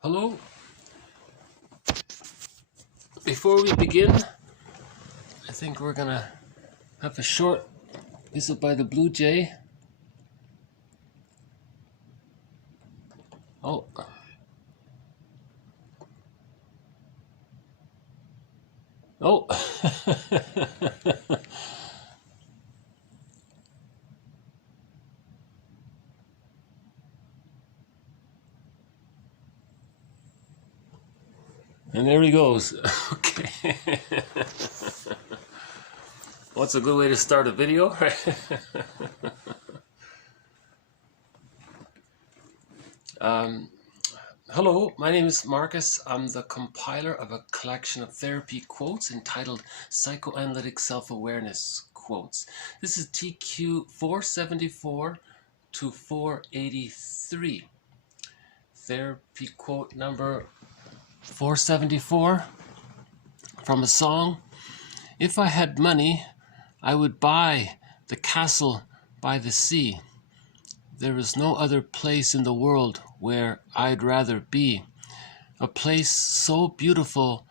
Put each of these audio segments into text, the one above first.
Hello. Before we begin, I think we're gonna have a short visit by the blue jay. Oh. Oh. And there he goes. Okay. What's a good way to start a video? Hello, my name is Marcus. I'm the compiler of a collection of therapy quotes entitled Psychoanalytic Self-Awareness Quotes. This is TQ 474 to 483. Therapy quote number 474 from a song. If I had money, I would buy the castle by the sea. There is no other place in the world where I'd rather be. A place so beautiful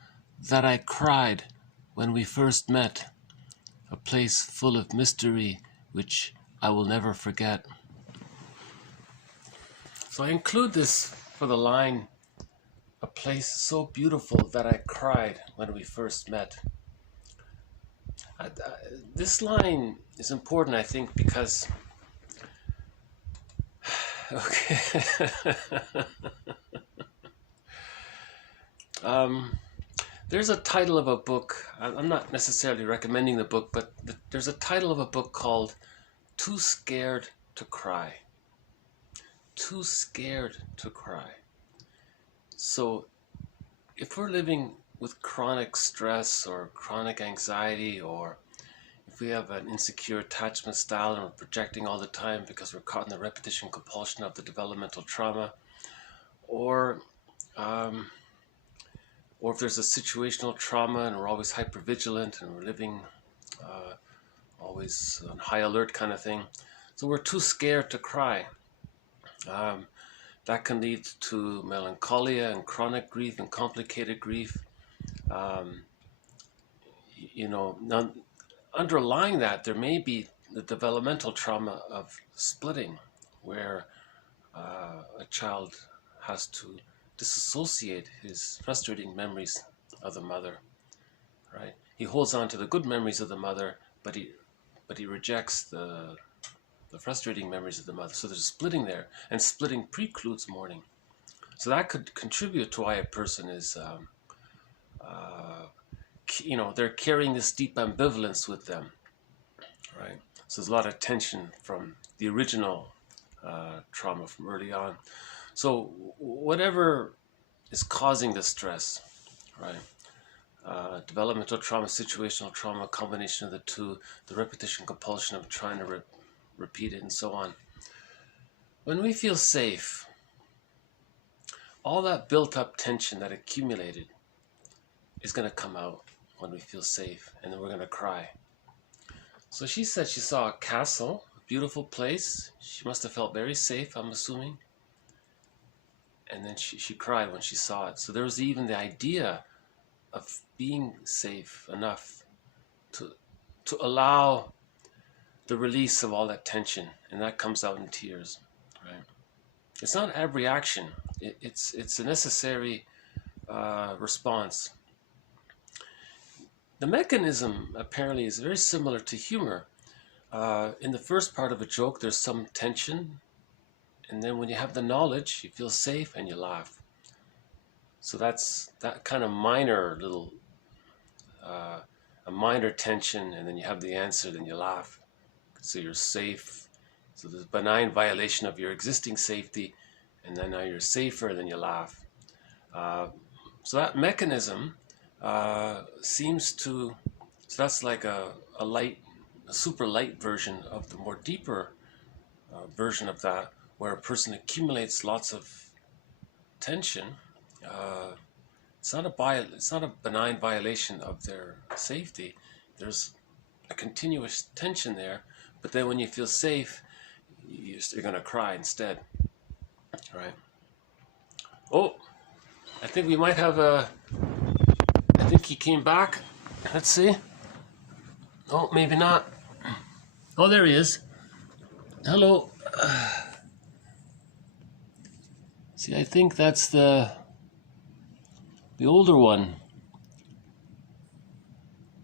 that I cried when we first met. A place full of mystery which I will never forget. So I include this for the line, a place so beautiful that I cried when we first met. This line is important, I think, because there's a title of a book. I'm not necessarily recommending the book, but there's a title of a book called Too Scared to Cry. Too Scared to Cry. So if we're living with chronic stress or chronic anxiety, or if we have an insecure attachment style and we're projecting all the time because we're caught in the repetition compulsion of the developmental trauma, or if there's a situational trauma and we're always hypervigilant and we're living always on high alert kind of thing, so we're too scared to cry. That can lead to melancholia and chronic grief and complicated grief. Now, underlying that, there may be the developmental trauma of splitting, where a child has to disassociate his frustrating memories of the mother. Right? He holds on to the good memories of the mother, but he rejects the frustrating memories of the mother. So there's a splitting there, and splitting precludes mourning. So that could contribute to why a person is, they're carrying this deep ambivalence with them, right? So there's a lot of tension from the original trauma from early on. So whatever is causing the stress, right? Developmental trauma, situational trauma, combination of the two, the repetition compulsion of trying to repeat it, and so on. When we feel safe, all that built up tension that accumulated is going to come out when we feel safe, and then we're going to cry. So she said she saw a castle, a beautiful place. She must have felt very safe, I'm assuming. And then she cried when she saw it. So there was even the idea of being safe enough to allow the release of all that tension, and that comes out in tears, right? It's not an abreaction. It's a necessary response. The mechanism apparently is very similar to humor. In the first part of a joke, there's some tension, and then when you have the knowledge, you feel safe and you laugh. So that's that kind of minor little, a minor tension, and then you have the answer, then you laugh. So you're safe. So there's a benign violation of your existing safety, and then now you're safer, and then you laugh. So that mechanism seems to, so that's like a super light version of the more deeper version of that, where a person accumulates lots of tension. It's not a benign violation of their safety. There's a continuous tension there, but then when you feel safe, you're going to cry instead, right? Oh, I think we might have a... I think he came back. Let's see. Oh, maybe not. Oh, there he is. Hello. See, I think that's the older one.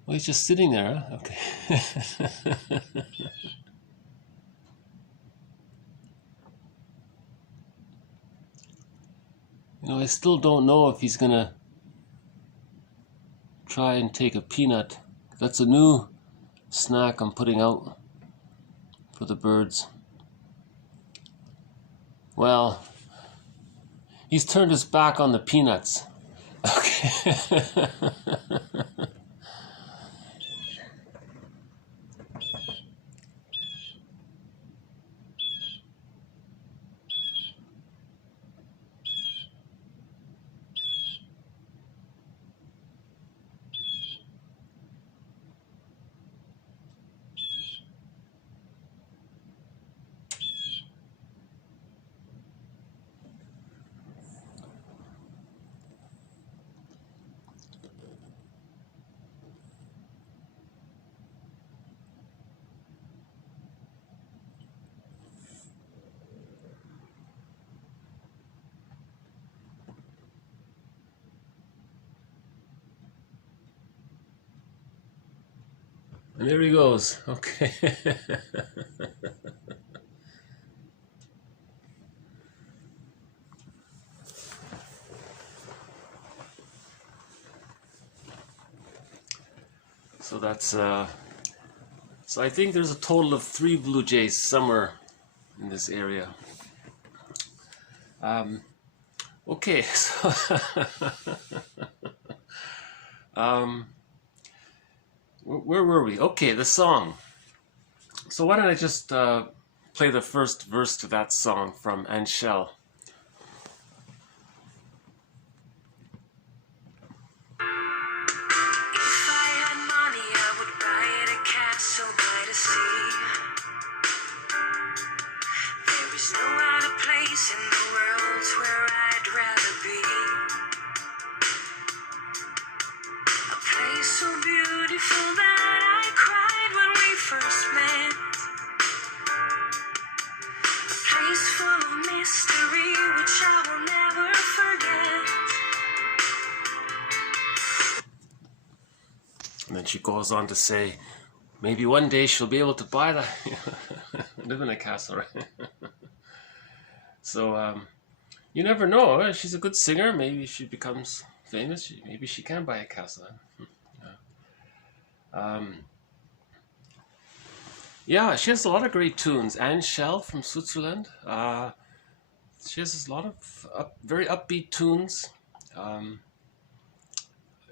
Oh, he's just sitting there, huh? Okay. You know, I still don't know if he's gonna try and take a peanut. That's a new snack I'm putting out for the birds. Well, he's turned his back on the peanuts. Okay. And there he goes. Okay. So that's so I think there's a total of 3 blue jays somewhere in this area. Okay, so where were we? Okay, the song. So why don't I just play the first verse to that song from Anshelle. If I had money, I would buy it a castle by the sea. There is no other place in the world where I'd rather be. A place so beautiful that I cried when we first met. A place full of mystery which I will never forget. And then she goes on to say, maybe one day she'll be able to buy that, live in a castle, right? So, you never know. She's a good singer. Maybe she becomes famous. Maybe she can buy a castle. Yeah, she has a lot of great tunes. Anshelle from Switzerland. She has a lot of very upbeat tunes.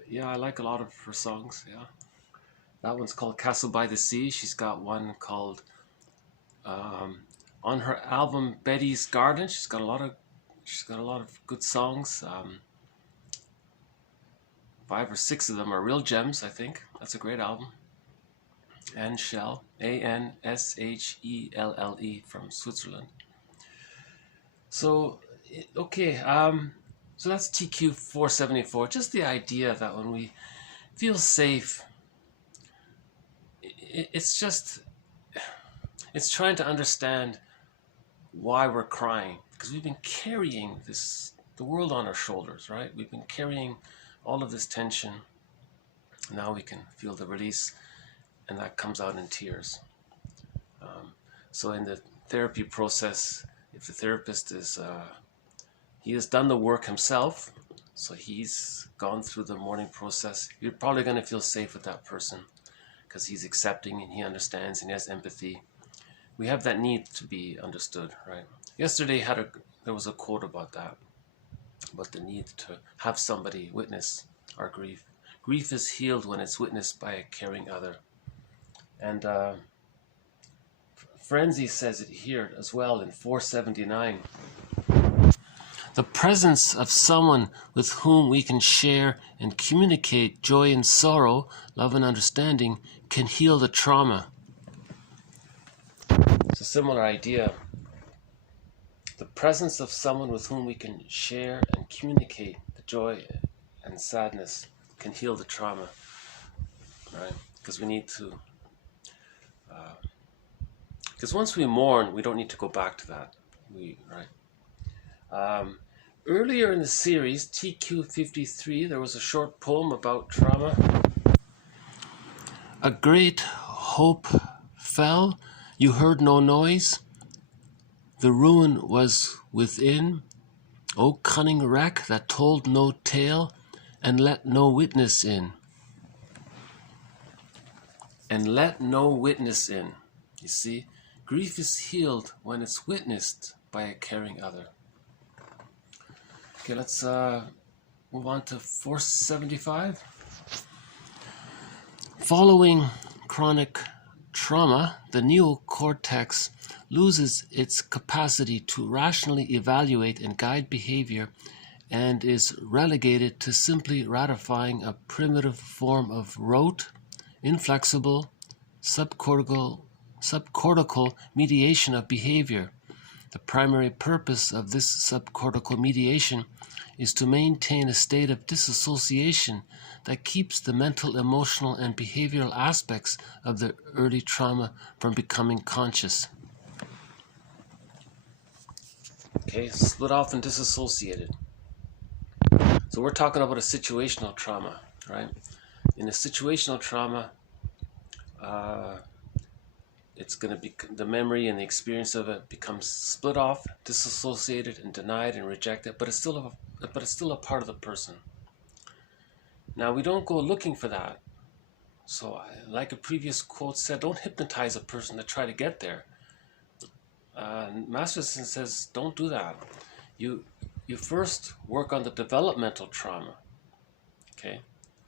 Yeah, I like a lot of her songs. Yeah, that one's called Castle by the Sea. She's got one called on her album Betty's Garden. She's got a lot of good songs. 5 or 6 of them are real gems, I think. That's a great album. Anshelle, Anshelle from Switzerland. So, okay, so that's TQ 474. Just the idea that when we feel safe, it's trying to understand why we're crying, because we've been carrying the world on our shoulders, right? We've been carrying all of this tension. Now we can feel the release, and that comes out in tears. So in the therapy process, if the therapist he has done the work himself, so he's gone through the mourning process, you're probably going to feel safe with that person because he's accepting and he understands and he has empathy. We have that need to be understood, right? Yesterday there was a quote about that, about the need to have somebody witness our grief. Grief is healed when it's witnessed by a caring other. And Frenzy says it here as well in 479. The presence of someone with whom we can share and communicate joy and sorrow, love and understanding can heal the trauma. It's a similar idea. The presence of someone with whom we can share and communicate the joy and sadness can heal the trauma, right? Because we need to, because once we mourn, we don't need to go back to that, right? Earlier in the series, TQ53, there was a short poem about trauma. A great hope fell, you heard no noise, the ruin was within, O cunning wreck that told no tale, and let no witness in. And let no witness in. You see, grief is healed when it's witnessed by a caring other. Okay, let's move on to 475. Following chronic trauma, the neocortex loses its capacity to rationally evaluate and guide behavior and is relegated to simply ratifying a primitive form of rote, inflexible, subcortical mediation of behavior. The primary purpose of this subcortical mediation is to maintain a state of dissociation that keeps the mental, emotional, and behavioral aspects of the early trauma from becoming conscious. Okay, split off and disassociated. So we're talking about a situational trauma, right? In a situational trauma, it's going to be the memory and the experience of it becomes split off, disassociated, and denied and rejected. But it's still a part of the person. Now we don't go looking for that. So, like a previous quote said, don't hypnotize a person to try to get there. Masterson says, don't do that. You first work on the developmental trauma. Okay,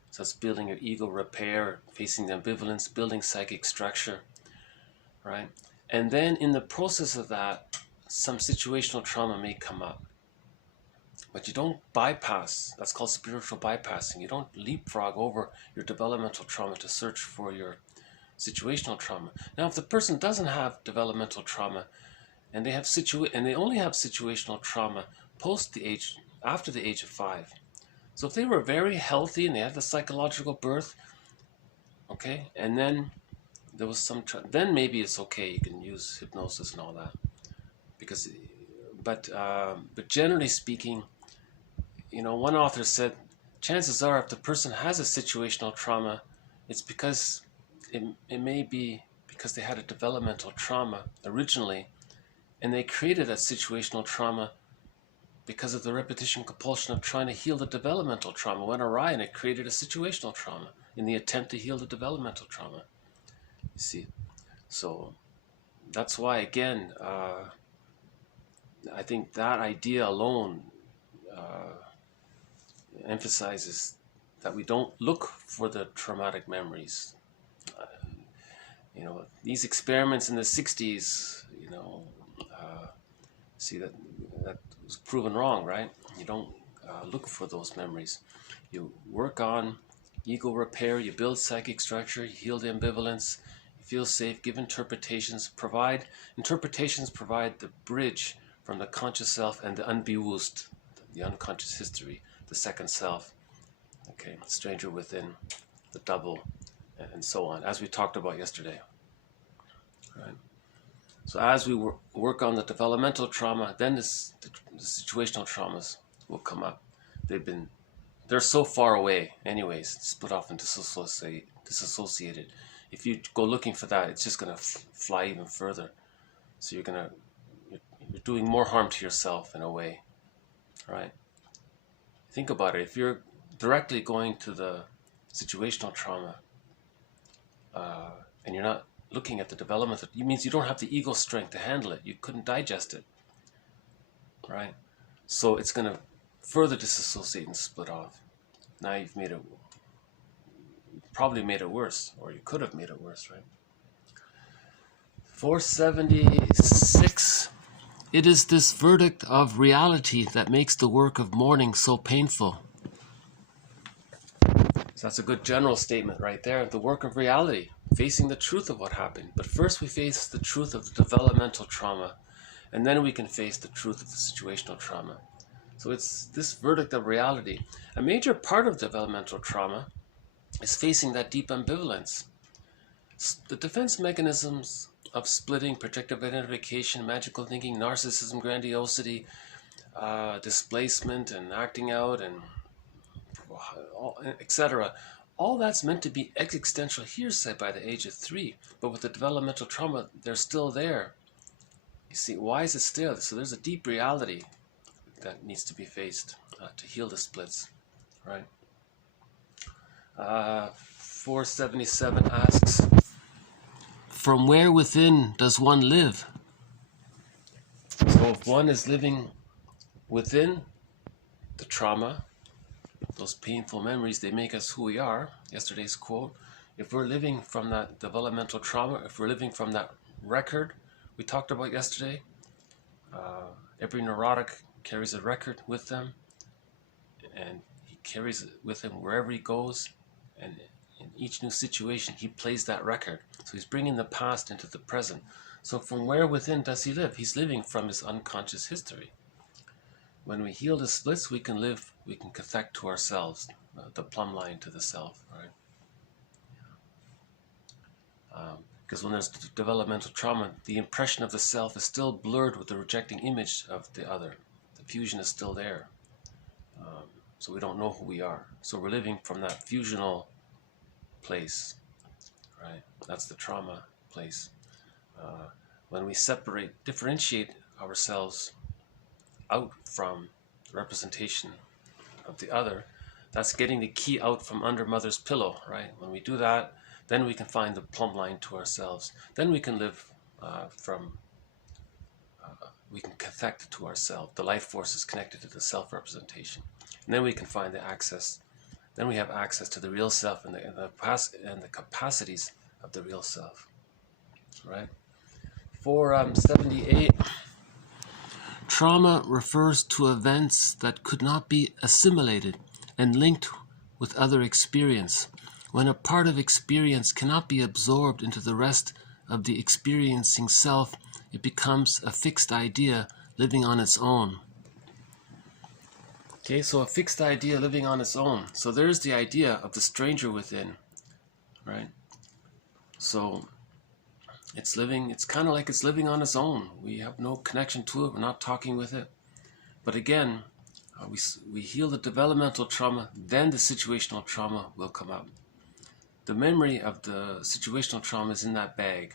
so it's building your ego repair, facing the ambivalence, building psychic structure. Right? And then in the process of that, some situational trauma may come up. But you don't bypass. That's called spiritual bypassing. You don't leapfrog over your developmental trauma to search for your situational trauma. Now, if the person doesn't have developmental trauma and they have they only have situational trauma after the age of 5. So if they were very healthy and they had the psychological birth, okay, and then there was then maybe it's okay. You can use hypnosis and all that, but generally speaking, one author said, chances are if the person has a situational trauma, it's because it may be because they had a developmental trauma originally, and they created that situational trauma because of the repetition compulsion of trying to heal the developmental trauma. Went awry and it created a situational trauma in the attempt to heal the developmental trauma. You see, so that's why, again, I think that idea alone emphasizes that we don't look for the traumatic memories. These experiments in the 60s, see that was proven wrong, right? You don't look for those memories. You work on ego repair, you build psychic structure, you heal the ambivalence, feel safe, give interpretations, Interpretations provide the bridge from the conscious self and the unbewusst, the unconscious history, the second self, okay, the stranger within, the double, and so on, as we talked about yesterday. Right? So as we work on the developmental trauma, then the situational traumas will come up. They're so far away anyways, split off and disassociated. If you go looking for that, it's just going to fly even further. So you're doing more harm to yourself in a way, right? Think about it. If you're directly going to the situational trauma and you're not looking at the development, it means you don't have the ego strength to handle it. You couldn't digest it, right? So it's going to further disassociate and split off. Now you've probably made it worse, or you could have made it worse, right? 476. It is this verdict of reality that makes the work of mourning so painful. So that's a good general statement right there. The work of reality, facing the truth of what happened. But first we face the truth of the developmental trauma, and then we can face the truth of the situational trauma. So it's this verdict of reality. A major part of developmental trauma is facing that deep ambivalence. The defense mechanisms of splitting, projective identification, magical thinking, narcissism, grandiosity, displacement and acting out, and etc. All that's meant to be existential hearsay by the age of 3, but with the developmental trauma, they're still there. You see, why is it still? So there's a deep reality that needs to be faced to heal the splits, right? 477 asks, from where within does one live? So if one is living within the trauma, those painful memories, they make us who we are. Yesterday's quote. If we're living from that developmental trauma, if we're living from that record we talked about yesterday, every neurotic carries a record with them, and he carries it with him wherever he goes, and in each new situation he plays that record. So he's bringing the past into the present. So from where within does he live? He's living from his unconscious history. When we heal the splits, we can connect to ourselves, the plumb line to the self, right? Because when there's developmental trauma, the impression of the self is still blurred with the rejecting image of the other. The fusion is still there. So we don't know who we are. So we're living from that fusional place, right? That's the trauma place. When we differentiate ourselves out from the representation of the other, that's getting the key out from under mother's pillow, right? When we do that, then we can find the plumb line to ourselves. Then we can live we can connect to ourselves. The life force is connected to the self-representation. And then we can find the access. Then we have access to the real self and the capacities of the real self, right? 478. Trauma refers to events that could not be assimilated and linked with other experience. When a part of experience cannot be absorbed into the rest of the experiencing self, it becomes a fixed idea living on its own. Okay, so a fixed idea living on its own. So there's the idea of the stranger within, right? So it's kind of like it's living on its own. We have no connection to it. We're not talking with it. But again, we heal the developmental trauma, then the situational trauma will come up. The memory of the situational trauma is in that bag.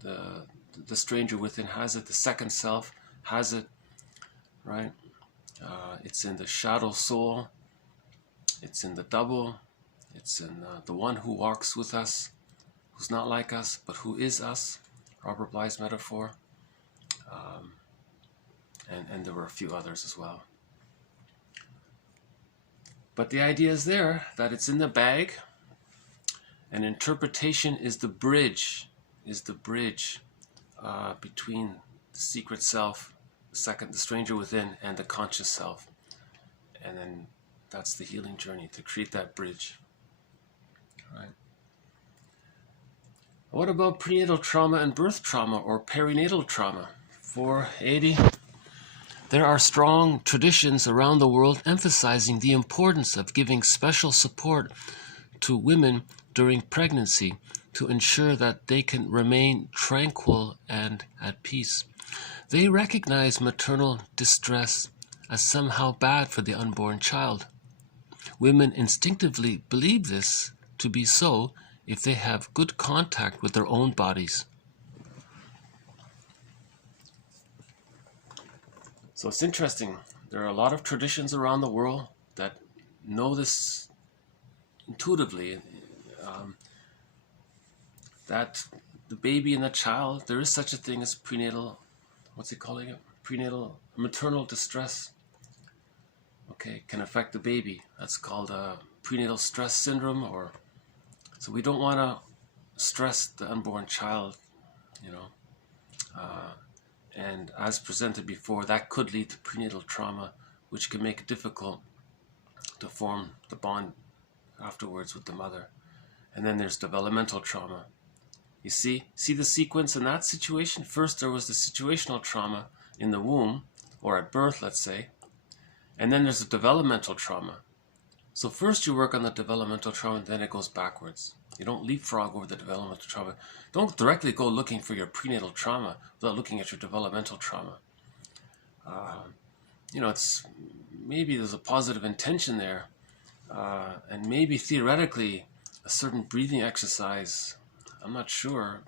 The stranger within has it. The second self has it, right? It's in the shadow soul. It's in the double. It's in the one who walks with us, who's not like us, but who is us, Robert Bly's metaphor. And there were a few others as well. But the idea is there, that it's in the bag, and interpretation is the bridge between the secret self, the stranger within, and the conscious self. And then that's the healing journey, to create that bridge. Right? What about prenatal trauma and birth trauma, or perinatal trauma? 480. There are strong traditions around the world emphasizing the importance of giving special support to women during pregnancy to ensure that they can remain tranquil and at peace. They recognize maternal distress as somehow bad for the unborn child. Women instinctively believe this to be so if they have good contact with their own bodies. So it's interesting. There are a lot of traditions around the world that know this intuitively, that the baby and the child, there is such a thing as prenatal, what's he calling it? Prenatal, maternal distress, okay, can affect the baby. That's called prenatal stress syndrome, or so we don't want to stress the unborn child, you know. And as presented before, that could lead to prenatal trauma, which can make it difficult to form the bond afterwards with the mother. And then there's developmental trauma. You see the sequence in that situation? First, there was the situational trauma in the womb, or at birth, let's say. And then there's the developmental trauma. So first you work on the developmental trauma, and then it goes backwards. You don't leapfrog over the developmental trauma. Don't directly go looking for your prenatal trauma without looking at your developmental trauma. It's maybe there's a positive intention there, and maybe theoretically a certain breathing exercise, I'm not sure,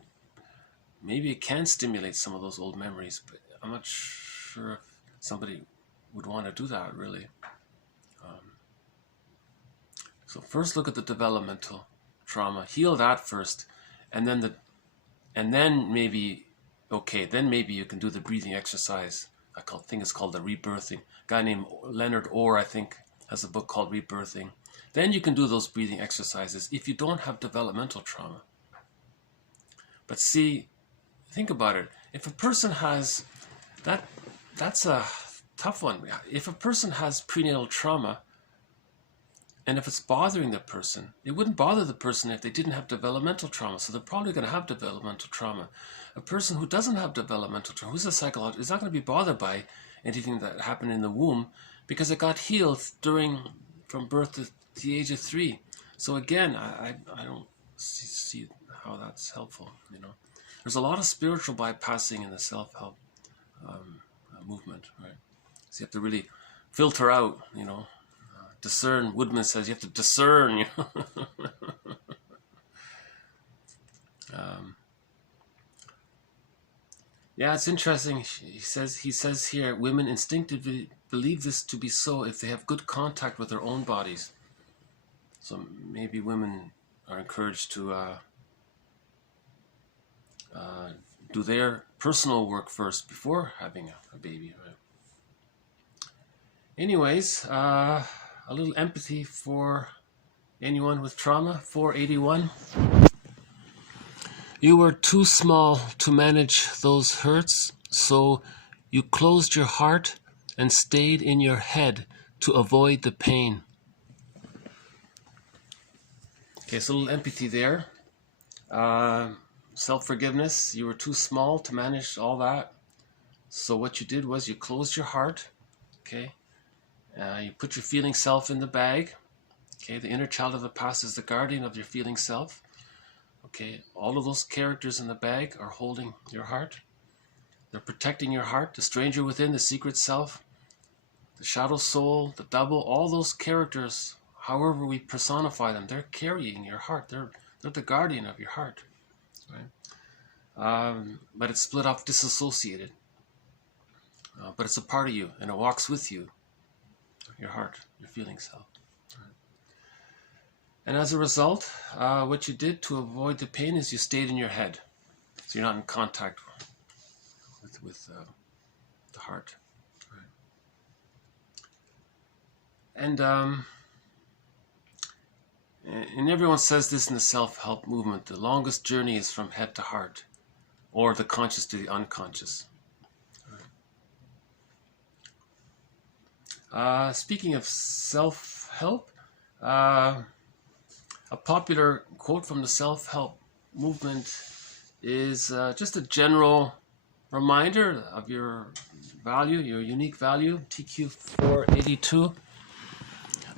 maybe it can stimulate some of those old memories, but I'm not sure if somebody would want to do that, really. So first look at the developmental trauma, heal that first, and then maybe you can do the breathing exercise. I think it's called the rebirthing. A guy named Leonard Orr, I think, has a book called Rebirthing. Then you can do those breathing exercises if you don't have developmental trauma. But see, think about it. If a person has that's a tough one. If a person has prenatal trauma, and if it's bothering the person, it wouldn't bother the person if they didn't have developmental trauma. So they're probably going to have developmental trauma. A person who doesn't have developmental trauma, who's a psychologist, is not going to be bothered by anything that happened in the womb because it got healed from birth to the age of 3. So again, I don't see how that's helpful. There's a lot of spiritual bypassing in the self-help movement, right? So you have to really filter out, discern. Woodman says you have to discern, Yeah, it's interesting. He says here, women instinctively believe this to be so if they have good contact with their own bodies. So maybe women are encouraged to do their personal work first before having a baby, right? Anyways, a little empathy for anyone with trauma. 481. You were too small to manage those hurts, so you closed your heart and stayed in your head to avoid the pain. Okay, so a little empathy there. Self-forgiveness. You were too small to manage all that. So what you did was you closed your heart. Okay. You put your feeling self in the bag. Okay, the inner child of the past is the guardian of your feeling self. Okay, all of those characters in the bag are holding your heart. They're protecting your heart, the stranger within, the secret self, the shadow soul, the double, all those characters, however we personify them, they're carrying your heart. They're the guardian of your heart. Right? But it's split off, disassociated. But it's a part of you, and it walks with you, your heart, your feeling self. Right? And as a result, what you did to avoid the pain is you stayed in your head. So you're not in contact with the heart. Right? And everyone says this in the self-help movement, the longest journey is from head to heart, or the conscious to the unconscious. Right. Speaking of self-help, a popular quote from the self-help movement is just a general reminder of your value, your unique value, TQ 482.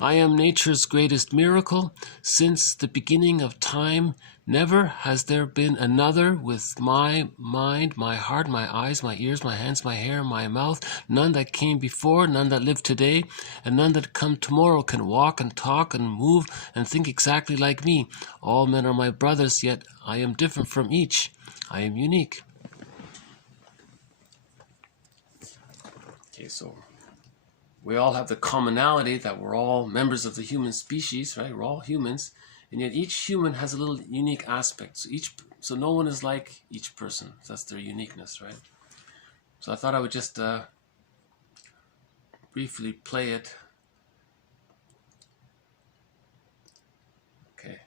I am nature's greatest miracle. Since the beginning of time, never has there been another with my mind, my heart, my eyes, my ears, my hands, my hair, my mouth. None that came before, none that live today, and none that come tomorrow can walk and talk and move and think exactly like me. All men are my brothers, yet I am different from each. I am unique. Okay, so we all have the commonality that we're all members of the human species, right? We're all humans, and yet each human has a little unique aspect. So no one is like each person. That's their uniqueness, right? So I thought I would just briefly play it. Okay.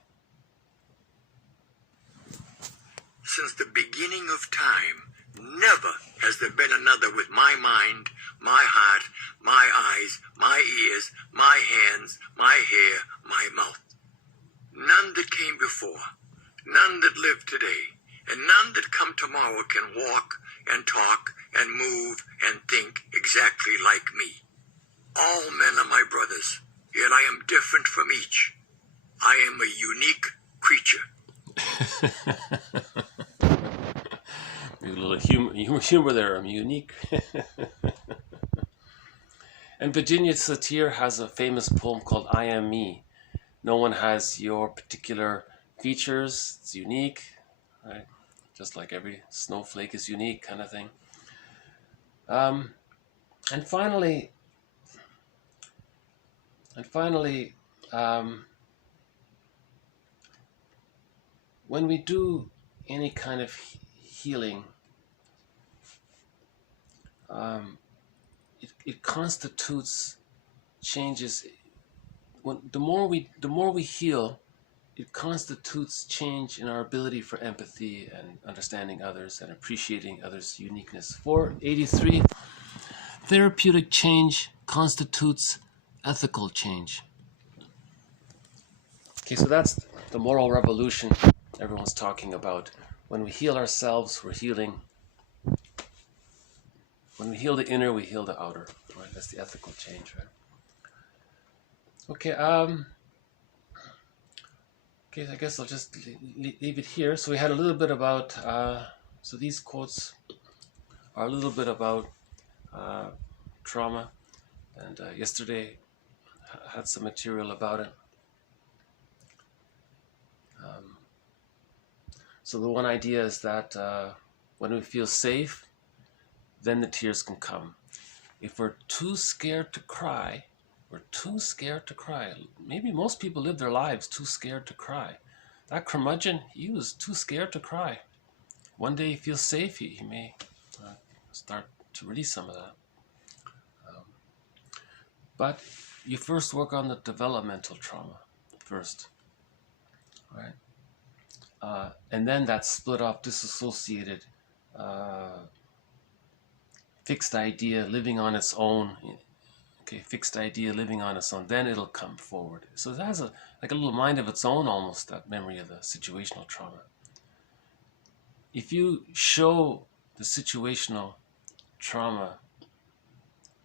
Since the beginning of time, never has there been another with my mind, my heart, my eyes, my ears, my hands, my hair, my mouth. None that came before, none that live today, and none that come tomorrow can walk and talk and move and think exactly like me. All men are my brothers, yet I am different from each. I am a unique creature. A little humor there. I'm unique. And Virginia Satir has a famous poem called I Am Me. No one has your particular features. It's unique, right? Just like every snowflake is unique, kind of thing. And finally, when we do any kind of healing, it constitutes changes. The more we heal, it constitutes change in our ability for empathy and understanding others and appreciating others' uniqueness. 483, therapeutic change constitutes ethical change. Okay, so that's the moral revolution everyone's talking about. When we heal ourselves, we're healing. When we heal the inner, we heal the outer. Right? That's the ethical change, right? Okay, okay, I guess I'll just leave it here. So we had a little bit about, so these quotes are a little bit about trauma, and yesterday I had some material about it. So the one idea is that when we feel safe, then the tears can come. If we're too scared to cry, maybe most people live their lives too scared to cry. That curmudgeon, he was too scared to cry. One day he feels safe, he may start to release some of that. But you first work on the developmental trauma first, right? And then that split off, disassociated, fixed idea living on its own. Okay, fixed idea living on its own. Then it'll come forward. So it has like a little mind of its own, almost, that memory of the situational trauma. If you show the situational trauma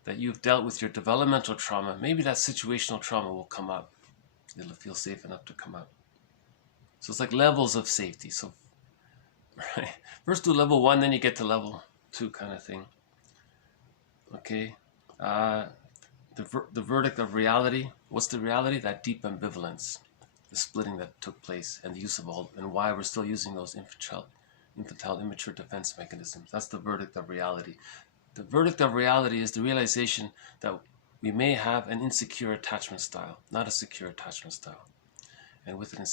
that you've dealt with your developmental trauma, maybe that situational trauma will come up. It'll feel safe enough to come up. So it's like levels of safety. So right, first do level 1, then you get to level 2 kind of thing. Okay. The verdict of reality. What's the reality? That deep ambivalence, the splitting that took place, and the use of all, and why we're still using those infantile, immature defense mechanisms. That's the verdict of reality. The verdict of reality is the realization that we may have an insecure attachment style, not a secure attachment style. And with an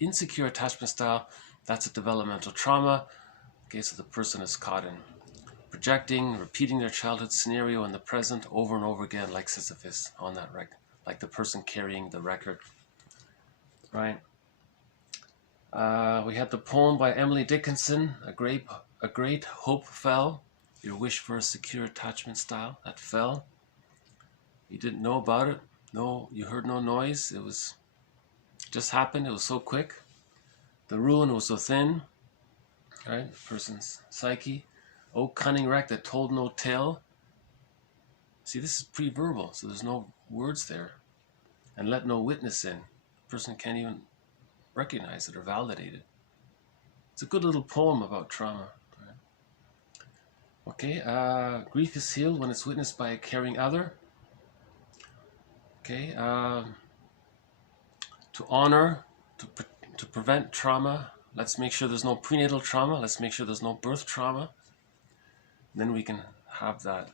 insecure attachment style, that's a developmental trauma. Okay, so the person is caught in projecting, repeating their childhood scenario in the present over and over again, like Sisyphus on that record, like the person carrying the record, right? We had the poem by Emily Dickinson, A Great Hope Fell. Your wish for a secure attachment style, that fell. You didn't know about it. No, you heard no noise. It was just happened. It was so quick. The ruin was so thin, right? The person's psyche. Oh, cunning wreck that told no tale. See, this is pre-verbal, so there's no words there. And let no witness in. The person can't even recognize it or validate it. It's a good little poem about trauma. Right? Okay, grief is healed when it's witnessed by a caring other. Okay, to honor, to prevent trauma. Let's make sure there's no prenatal trauma. Let's make sure there's no birth trauma. Then we can have that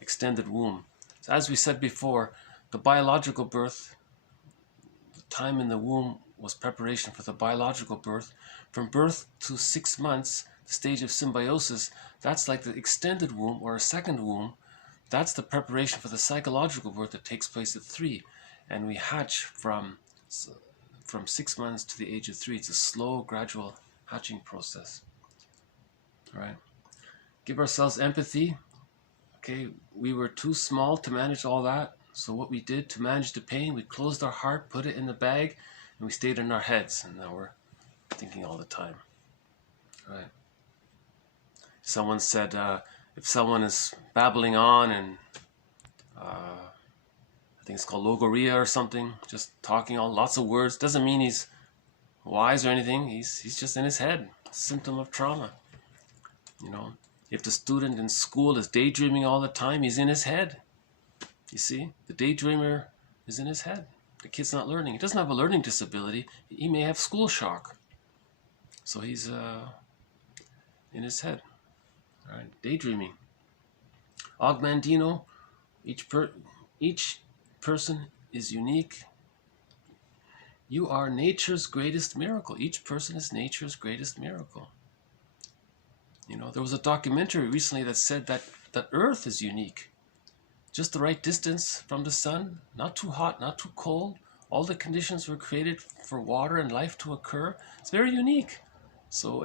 extended womb. So as we said before, the biological birth, the time in the womb was preparation for the biological birth. From birth to 6 months, the stage of symbiosis, that's like the extended womb or a second womb. That's the preparation for the psychological birth that takes place at 3. And we hatch from 6 months to the age of 3. It's a slow, gradual hatching process. All right. Give ourselves empathy. Okay, we were too small to manage all that. So what we did to manage the pain, we closed our heart, put it in the bag, and we stayed in our heads. And now we're thinking all the time. All right. Someone said, if someone is babbling on and I think it's called logorrhea or something, just talking all lots of words. Doesn't mean he's wise or anything. He's just in his head. Symptom of trauma. You know, if the student in school is daydreaming all the time, he's in his head. You see, the daydreamer is in his head. The kid's not learning. He doesn't have a learning disability. He may have school shock. So he's in his head. All right, daydreaming. Augmandino, each person is unique. You are nature's greatest miracle. Each person is nature's greatest miracle. You know, there was a documentary recently that said that Earth is unique. Just the right distance from the sun, not too hot, not too cold. All the conditions were created for water and life to occur. It's very unique. So,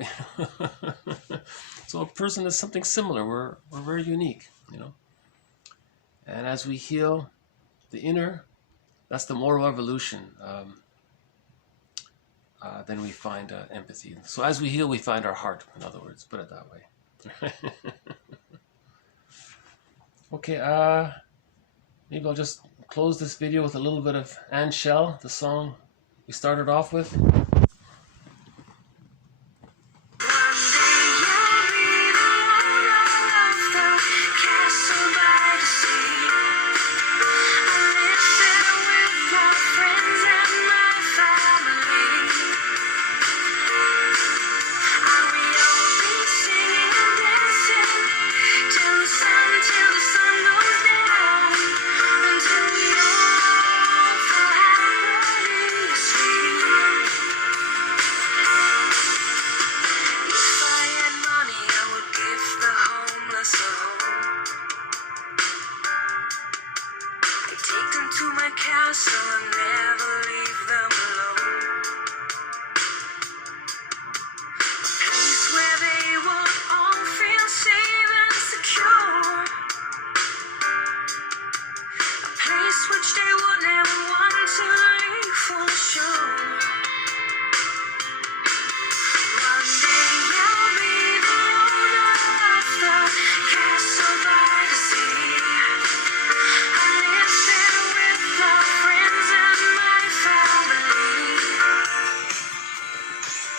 so a person is something similar. We're very unique, you know. And as we heal the inner, that's the moral evolution. Then we find empathy. So as we heal, we find our heart, in other words. Put it that way. Okay, maybe I'll just close this video with a little bit of Anshelle, the song we started off with.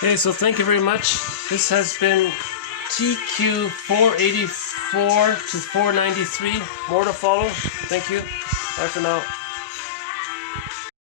Okay, so thank you very much. This has been TQ 484 to 493. More to follow. Thank you. Bye for now.